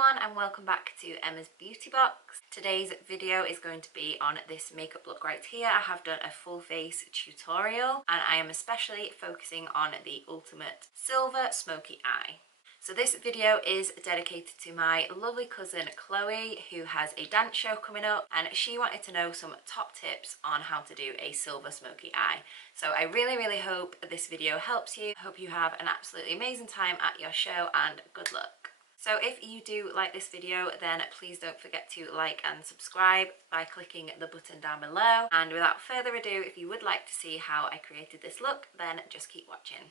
everyone and welcome back to Emma's Beauty Box. Today's video is going to be on this makeup look right here. I have done a full face tutorial and I am especially focusing on the ultimate silver smoky eye. So this video is dedicated to my lovely cousin Chloe, who has a dance show coming up, and she wanted to know some top tips on how to do a silver smoky eye. So I really hope this video helps you. I hope you have an absolutely amazing time at your show and good luck. So if you do like this video, then please don't forget to like and subscribe by clicking the button down below. And without further ado, if you would like to see how I created this look, then just keep watching.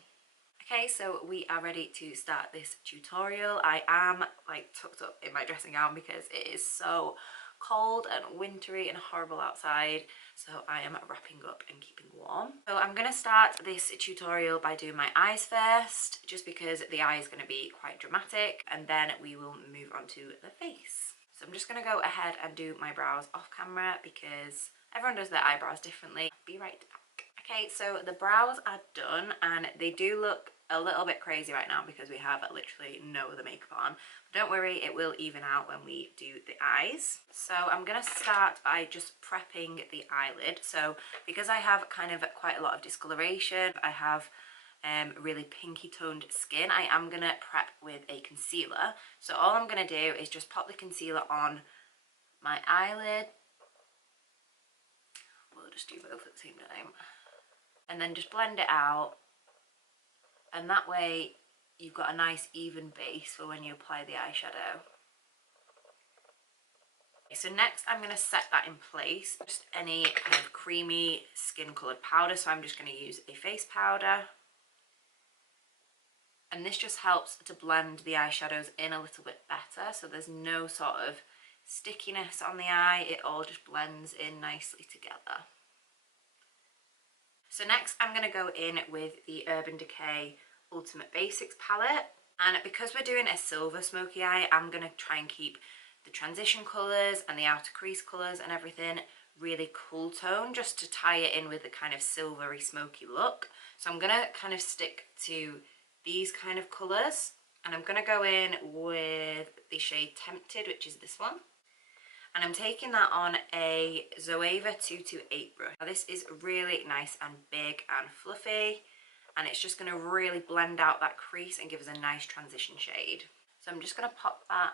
Okay, so we are ready to start this tutorial. I am like tucked up in my dressing gown because it is so cold and wintry and horrible outside, so I am wrapping up and keeping warm. So I'm going to start this tutorial by doing my eyes first, just because the eye is going to be quite dramatic, and then we will move on to the face. So I'm just going to go ahead and do my brows off camera because everyone does their eyebrows differently. Be right back. Okay, so the brows are done and they do look a little bit crazy right now because we have literally no other makeup on. But don't worry, it will even out when we do the eyes. So I'm going to start by just prepping the eyelid. So because I have kind of quite a lot of discoloration, I have really pinky toned skin, I am going to prep with a concealer. So all I'm going to do is just pop the concealer on my eyelid. We'll just do both at the same time. And then just blend it out. And that way you've got a nice even base for when you apply the eyeshadow. Okay, so next I'm going to set that in place. Just any kind of creamy skin coloured powder. So I'm just going to use a face powder. And this just helps to blend the eyeshadows in a little bit better. So there's no sort of stickiness on the eye. It all just blends in nicely together. So next I'm going to go in with the Urban Decay Ultimate Basics palette, and because we're doing a silver smoky eye, I'm going to try and keep the transition colours and the outer crease colours and everything really cool tone, just to tie it in with the kind of silvery smoky look. So I'm going to kind of stick to these kind of colours, and I'm going to go in with the shade Tempted, which is this one. And I'm taking that on a Zoeva 228 brush. Now this is really nice and big and fluffy, and it's just going to really blend out that crease and give us a nice transition shade. So I'm just going to pop that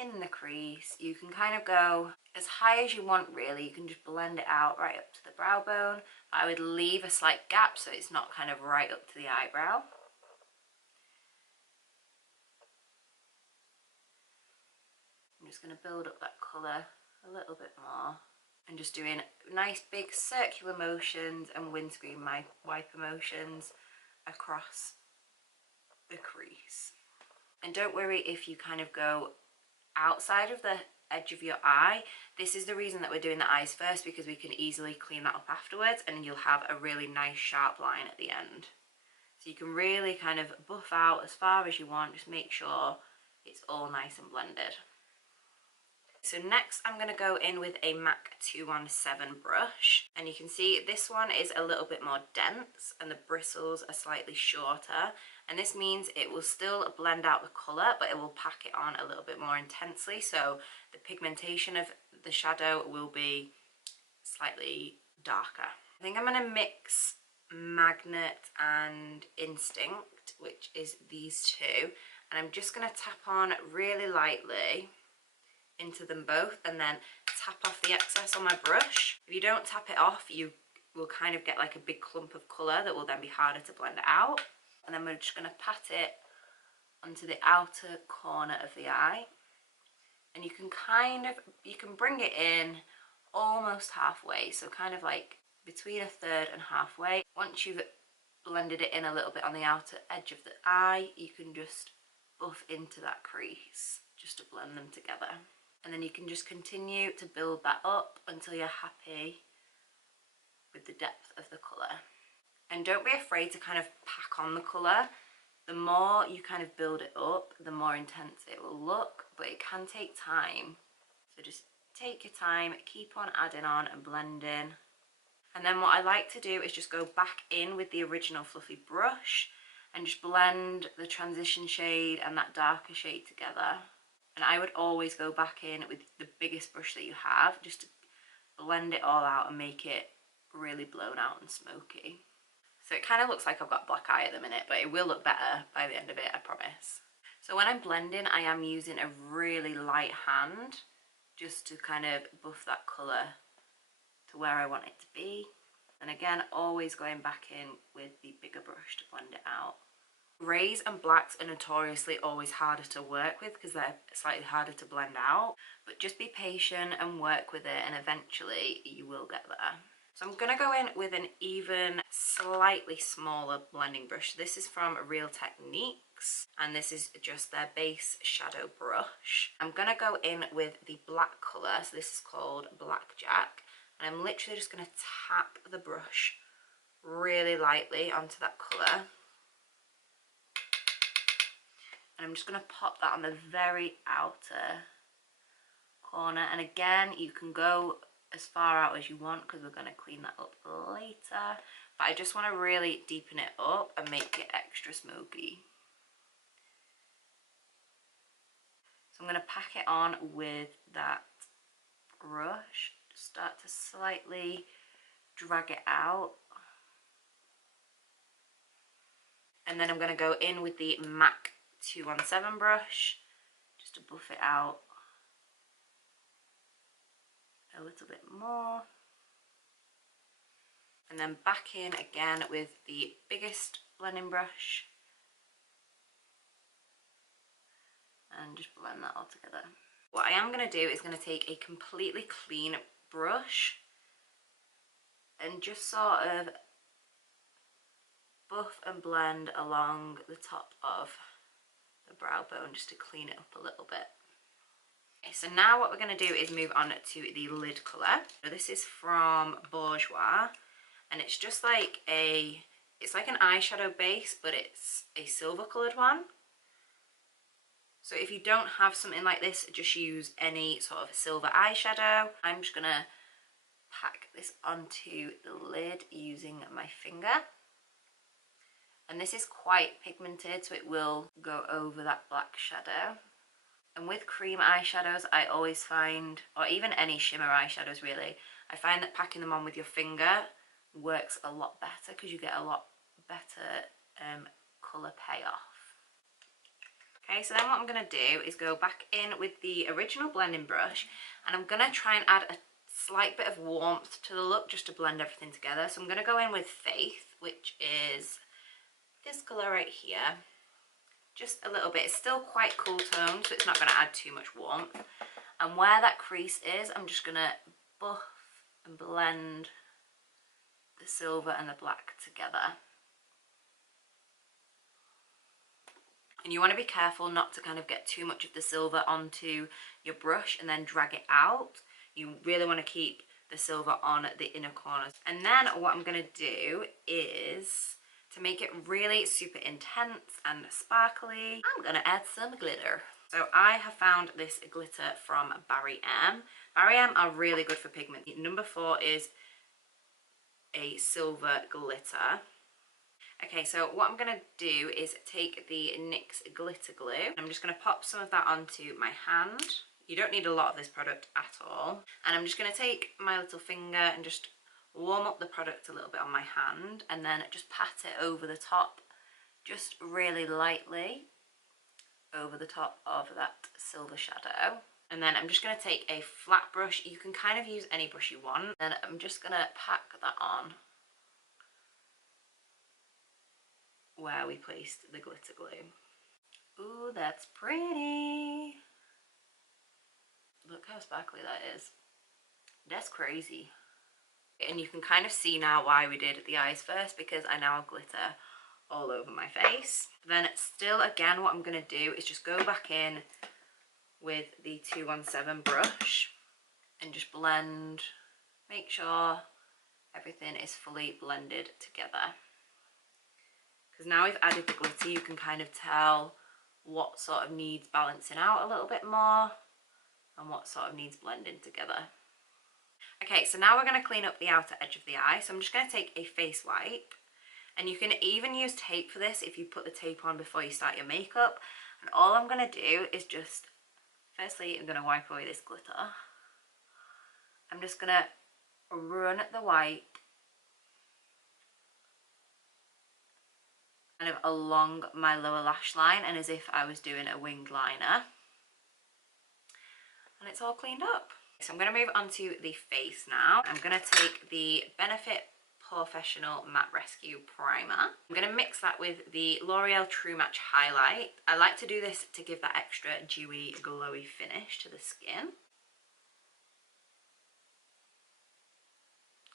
in the crease. You can kind of go as high as you want really, you can just blend it out right up to the brow bone. I would leave a slight gap so it's not kind of right up to the eyebrow. I'm just going to build up that colour a little bit more and just doing nice big circular motions and windscreen wiper motions across the crease. And don't worry if you kind of go outside of the edge of your eye. This is the reason that we're doing the eyes first, because we can easily clean that up afterwards and you'll have a really nice sharp line at the end. So you can really kind of buff out as far as you want, just make sure it's all nice and blended. So next I'm going to go in with a MAC 217 brush, and you can see this one is a little bit more dense and the bristles are slightly shorter, and this means it will still blend out the colour but it will pack it on a little bit more intensely, so the pigmentation of the shadow will be slightly darker. I think I'm going to mix Magnet and Instinct, which is these two, and I'm just going to tap on really lightly into them both and then tap off the excess on my brush. If you don't tap it off, you will kind of get like a big clump of colour that will then be harder to blend out. And then we're just going to pat it onto the outer corner of the eye, and you can bring it in almost halfway, so kind of like between a third and halfway. Once you've blended it in a little bit on the outer edge of the eye, you can just buff into that crease just to blend them together. And then you can just continue to build that up until you're happy with the depth of the colour. And don't be afraid to kind of pack on the colour. The more you kind of build it up, the more intense it will look, but it can take time. So just take your time, keep on adding on and blending. And then what I like to do is just go back in with the original fluffy brush and just blend the transition shade and that darker shade together. And I would always go back in with the biggest brush that you have, just to blend it all out and make it really blown out and smoky. So it kind of looks like I've got black eye at the minute, but it will look better by the end of it, I promise. So when I'm blending, I am using a really light hand just to kind of buff that colour to where I want it to be. And again, always going back in with the bigger brush to blend it out. Greys and blacks are notoriously always harder to work with because they're slightly harder to blend out, but just be patient and work with it and eventually you will get there. So I'm going to go in with an even slightly smaller blending brush. This is from Real Techniques and this is just their base shadow brush. I'm going to go in with the black colour, so this is called Blackjack, and I'm literally just going to tap the brush really lightly onto that colour. And I'm just going to pop that on the very outer corner. And again, you can go as far out as you want because we're going to clean that up later. But I just want to really deepen it up and make it extra smoky. So I'm going to pack it on with that brush. Just start to slightly drag it out. And then I'm going to go in with the MAC 217 brush just to buff it out a little bit more, and then back in again with the biggest blending brush and just blend that all together. What I am going to do is going to take a completely clean brush and just sort of buff and blend along the top of the brow bone just to clean it up a little bit. Okay, so now what we're going to do is move on to the lid colour. So this is from Bourjois and it's just like it's like an eyeshadow base, but it's a silver coloured one. So if you don't have something like this, just use any sort of silver eyeshadow. I'm just going to pack this onto the lid using my finger. And this is quite pigmented, so it will go over that black shadow. And with cream eyeshadows, I always find, or even any shimmer eyeshadows really, I find that packing them on with your finger works a lot better because you get a lot better colour payoff. Okay, so then what I'm going to do is go back in with the original blending brush and I'm going to try and add a slight bit of warmth to the look just to blend everything together. So I'm going to go in with Faith, which is this colour right here. Just a little bit. It's still quite cool toned, so it's not going to add too much warmth. And where that crease is, I'm just going to buff and blend the silver and the black together. And you want to be careful not to kind of get too much of the silver onto your brush and then drag it out. You really want to keep the silver on the inner corners. And then what I'm going to do is, to make it really super intense and sparkly, I'm going to add some glitter. So I have found this glitter from Barry M. Barry M are really good for pigment. Number 4 is a silver glitter. Okay, so what I'm going to do is take the NYX glitter glue. I'm just going to pop some of that onto my hand. You don't need a lot of this product at all. And I'm just going to take my little finger and just warm up the product a little bit on my hand and then just pat it over the top, just really lightly over the top of that silver shadow. And then I'm just going to take a flat brush. You can kind of use any brush you want. And I'm just going to pack that on where we placed the glitter glue. Ooh, that's pretty. Look how sparkly that is. That's crazy. And you can kind of see now why we did the eyes first, because I now have glitter all over my face. Then still again, what I'm going to do is just go back in with the 217 brush and just blend, make sure everything is fully blended together. Because now we've added the glitter, you can kind of tell what sort of needs balancing out a little bit more and what sort of needs blending together. Okay, so now we're going to clean up the outer edge of the eye. So I'm just going to take a face wipe And you can even use tape for this if you put the tape on before you start your makeup. And all I'm going to do is just, firstly, I'm going to wipe away this glitter. I'm just going to run the white kind of along my lower lash line, and as if I was doing a winged liner. And it's all cleaned up. So I'm going to move on to the face now. I'm going to take the Benefit Professional Matte Rescue Primer. I'm going to mix that with the L'Oreal True Match Highlight. I like to do this to give that extra dewy, glowy finish to the skin.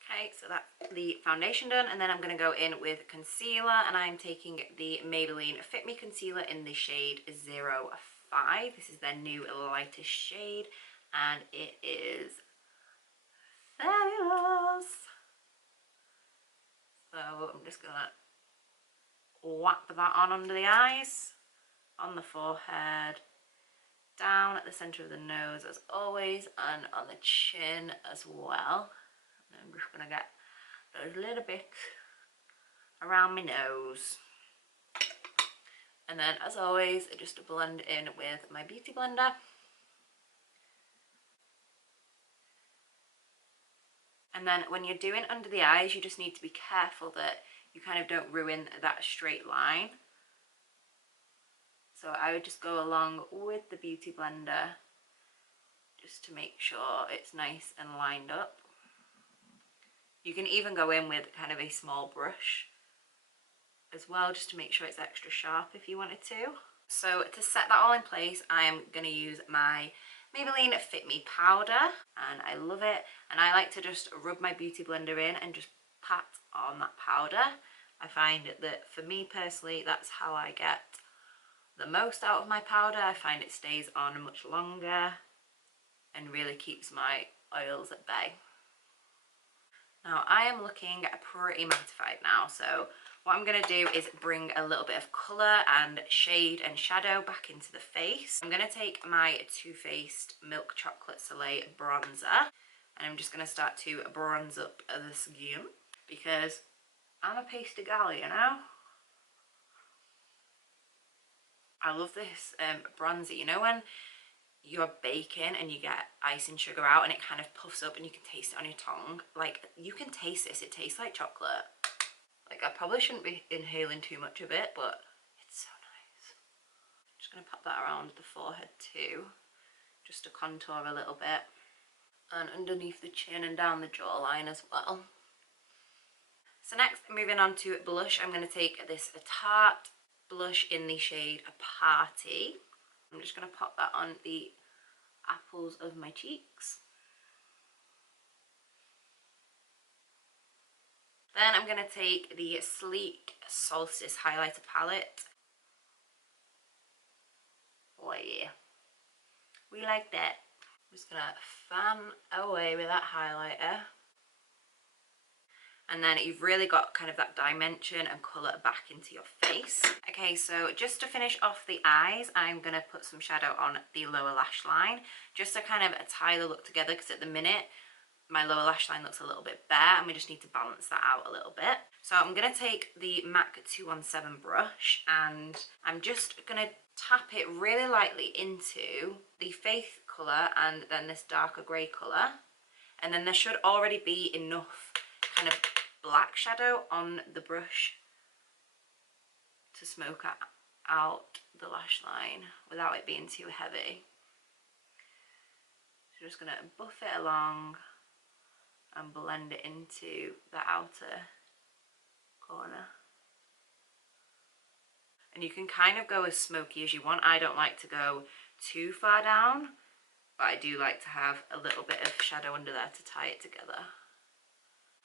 Okay, so that's the foundation done, and then I'm going to go in with concealer, and I'm taking the Maybelline Fit Me Concealer in the shade 05. This is their new lightest shade, and it is fabulous. So I'm just going to whap that on under the eyes, on the forehead, down at the centre of the nose as always, and on the chin as well. And I'm just going to get those little bits around my nose. And then as always, just blend in with my beauty blender. And then when you're doing under the eyes, you just need to be careful that you kind of don't ruin that straight line. So I would just go along with the beauty blender just to make sure it's nice and lined up. You can even go in with kind of a small brush as well, just to make sure it's extra sharp if you wanted to. So to set that all in place, I am going to use my Maybelline Fit Me powder, and I love it. And I like to just rub my beauty blender in and just pat on that powder. I find that for me personally, that's how I get the most out of my powder. I find it stays on much longer and really keeps my oils at bay. Now I am looking pretty mattified now, so what I'm going to do is bring a little bit of colour and shade and shadow back into the face. I'm going to take my Too Faced Milk Chocolate Soleil bronzer, and I'm just going to start to bronze up the skin, because I'm a pasty gal, you know. I love this bronzer. You know when you're baking and you get icing sugar out and it kind of puffs up and you can taste it on your tongue? Like, you can taste this, it tastes like chocolate. Like, I probably shouldn't be inhaling too much of it, but it's so nice. I'm just going to pop that around the forehead too, just to contour a little bit, and underneath the chin and down the jawline as well. So next, moving on to blush, I'm going to take this Tarte blush in the shade Party. I'm just going to pop that on the apples of my cheeks. Then I'm going to take the Sleek Solstice Highlighter Palette. Oh yeah, we like that. I'm just going to fan away with that highlighter. And then you've really got kind of that dimension and colour back into your face. Okay, so just to finish off the eyes, I'm going to put some shadow on the lower lash line, just to kind of tie the look together, because at the minute my lower lash line looks a little bit bare and we just need to balance that out a little bit. So I'm going to take the MAC 217 brush, and I'm just going to tap it really lightly into the Faith colour and then this darker grey colour. And then there should already be enough kind of black shadow on the brush to smoke out the lash line without it being too heavy. So just going to buff it along and blend it into the outer corner. And you can kind of go as smoky as you want. I don't like to go too far down, but I do like to have a little bit of shadow under there to tie it together.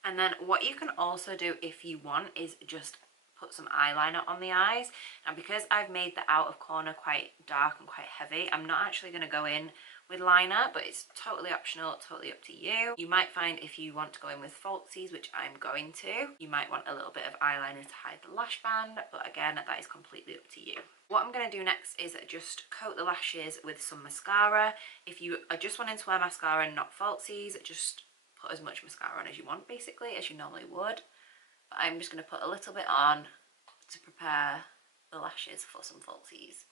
And then what you can also do if you want is just put some eyeliner on the eyes. Now, because I've made the outer corner quite dark and quite heavy, I'm not actually going to go in with liner, but it's totally optional, totally up to you. You might find if you want to go in with falsies, which I'm going to, you might want a little bit of eyeliner to hide the lash band, but again, that is completely up to you. What I'm going to do next is just coat the lashes with some mascara. If you are just wanting to wear mascara and not falsies, just put as much mascara on as you want, basically, as you normally would. But I'm just going to put a little bit on to prepare the lashes for some falsies.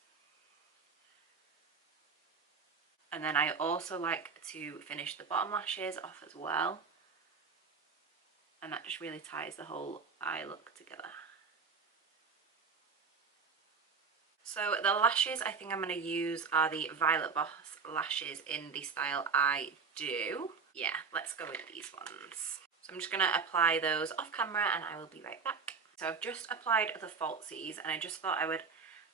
And then I also like to finish the bottom lashes off as well. And that just really ties the whole eye look together. So the lashes I think I'm going to use are the Violet Boss lashes in the style I Do. Yeah, let's go with these ones. So I'm just going to apply those off camera and I will be right back. So I've just applied the falsies and I just thought I would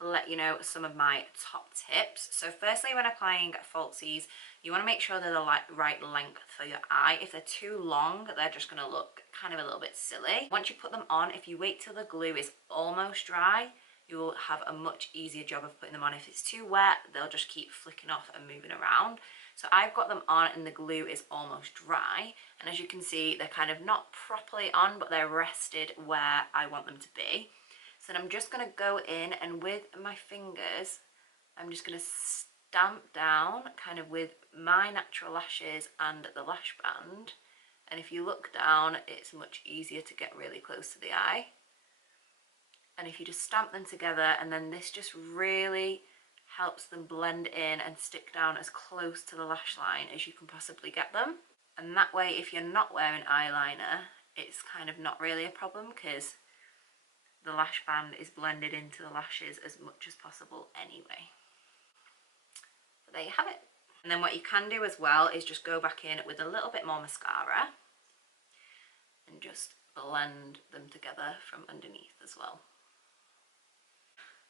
let you know some of my top tips. So firstly, when applying falsies, you want to make sure they're the right length for your eye. If they're too long, they're just going to look kind of a little bit silly. Once you put them on, if you wait till the glue is almost dry, you will have a much easier job of putting them on. If it's too wet, they'll just keep flicking off and moving around. So I've got them on and the glue is almost dry. And as you can see, they're kind of not properly on, but they're rested where I want them to be. So then I'm just going to go in and with my fingers, I'm just going to stamp down kind of with my natural lashes and the lash band. And if you look down, it's much easier to get really close to the eye. And if you just stamp them together, and then this just really helps them blend in and stick down as close to the lash line as you can possibly get them. And that way, if you're not wearing eyeliner, it's kind of not really a problem because the lash band is blended into the lashes as much as possible anyway. But there you have it. And then what you can do as well is just go back in with a little bit more mascara and just blend them together from underneath as well.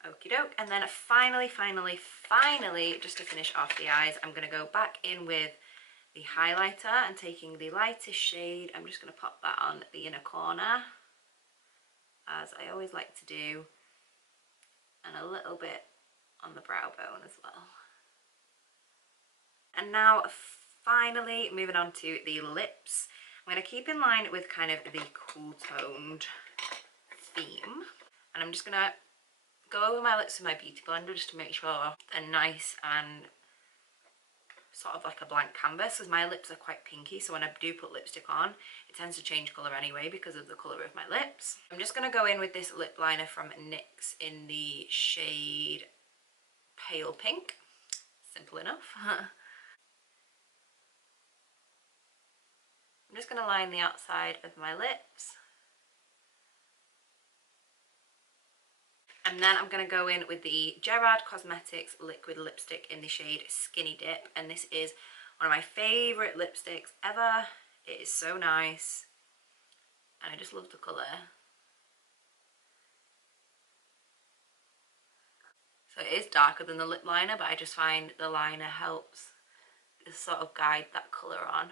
Okie doke. And then finally, just to finish off the eyes, I'm going to go back in with the highlighter and taking the lightest shade, I'm just going to pop that on the inner corner, as I always like to do, and a little bit on the brow bone as well. And now finally moving on to the lips. I'm going to keep in line with kind of the cool toned theme, and I'm just going to go over my lips with my beauty blender just to make sure they're nice and sort of like a blank canvas, because my lips are quite pinky, so when I do put lipstick on it tends to change colour anyway because of the colour of my lips. I'm just going to go in with this lip liner from NYX in the shade Pale Pink. Simple enough. I'm just going to line the outside of my lips. And then I'm going to go in with the Gerard Cosmetics liquid lipstick in the shade Skinny Dip. And this is one of my favourite lipsticks ever. It is so nice. And I just love the colour. So it is darker than the lip liner, but I just find the liner helps just sort of guide that colour on.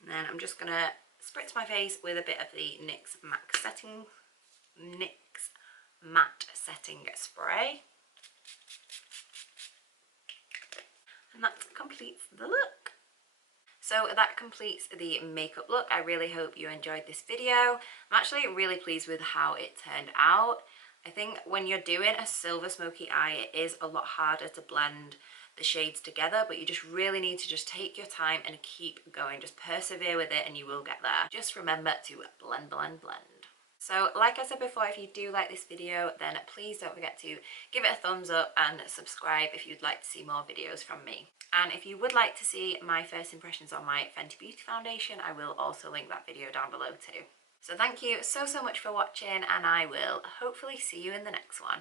And then I'm just going to spritz my face with a bit of the NYX matte setting spray, and that completes the look. So that completes the makeup look. I really hope you enjoyed this video. I'm actually really pleased with how it turned out. I think when you're doing a silver smoky eye, it is a lot harder to blend the shades together, but you just really need to just take your time and keep going. Just persevere with it and you will get there. Just remember to blend, blend, blend. So like I said before, if you do like this video, then please don't forget to give it a thumbs up and subscribe if you'd like to see more videos from me. And if you would like to see my first impressions on my Fenty Beauty foundation, I will also link that video down below too. So thank you so much for watching, and I will hopefully see you in the next one.